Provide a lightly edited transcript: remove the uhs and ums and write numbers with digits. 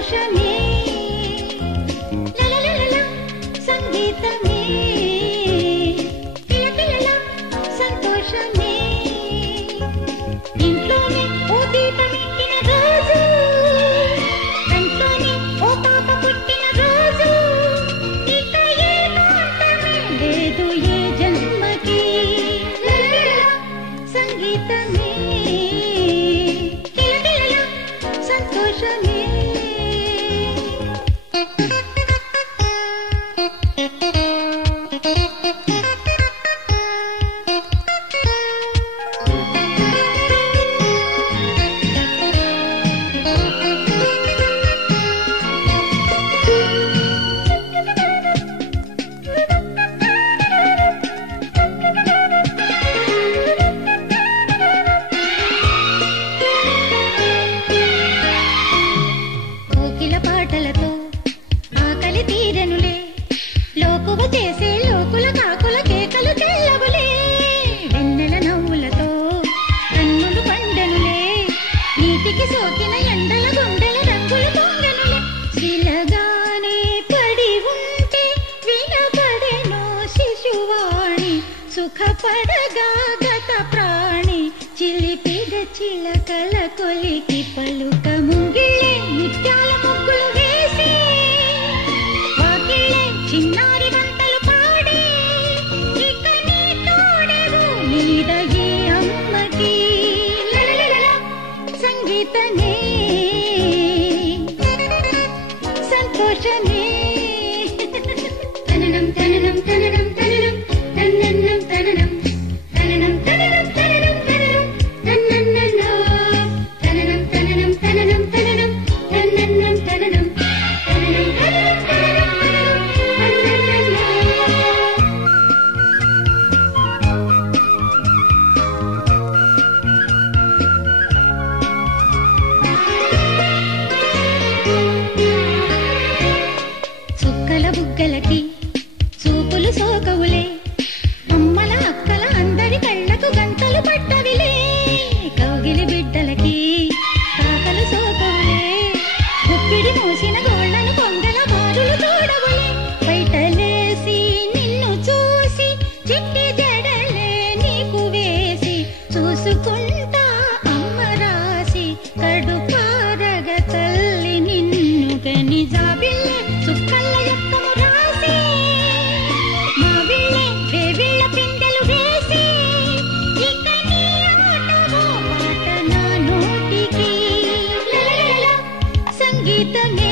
సంతోషమే లలలల సంగీతమే పిలపిలల సంతోషమే ఇంట్లోనే ఓ దీపమెక్కిన రోజు కంట్లోనే ఓ పాప పుట్టిన రోజు ఇక ఏ మాటమే లేదు ఏ జన్మకి లలలల సంగీతమే పిలపిలల సంతోషమే కోకిల పాటలతో ఆకలి తీరెనులే లోకువ చేసే లోకుల కాకుల కేకలు చెల్లవులే వెన్నెల నవ్వులతో కన్నులు పండెనులే నీటికి సోకిన ఎండల గుండెల రంగులు పొంగెనులే శిలగానే పడి ఉంటే వినపడెనో శిశువాణి సుఖపడగా గత ప్రాణి చిలిపిగ చిలకల కొలికి పలుక ముంగిళ్ళే ముత్యాల ముగ్గులు వేసి వాకిళ్ళే చిన్నారి వంటలు పాడి ఇక నీ తోడేవు నీడ ఏ అమ్మకి లలలల సంగీతమే సంతోషమే తననం తననం తననం తననం తన్నన్నం తననం తననం తననం తననం తననం తన్నన్నన్నో తననం తననం తననం తననం తన్నన్నం తననం తననం తననం తననం చుక్కల బుగ్గలకి చూపులు సోకవులే అమ్మల అక్కల అందరి కళ్ళకు గంటలు పట్టవిలే కౌగిలి బిడ్డలకి కాకలు సోకవులే గుప్పిడి మోసిన గోళ్లను కొంగల బారులు చూడవులే బయటలేసి నిన్ను చూసి చిట్టి జడలే నీకు వేసి చూసుకుంటా అమ్మ రాసి కడుపారగ తల్లి నిన్ను గని జాబిల్లే చుక్కల యొక్కము రాసి మా విళ్ళే వేవిళ్ళ పిందెలు వేసి ఇక నీ ఆటవో పాట నా నోటికి లలలల సంగీతమే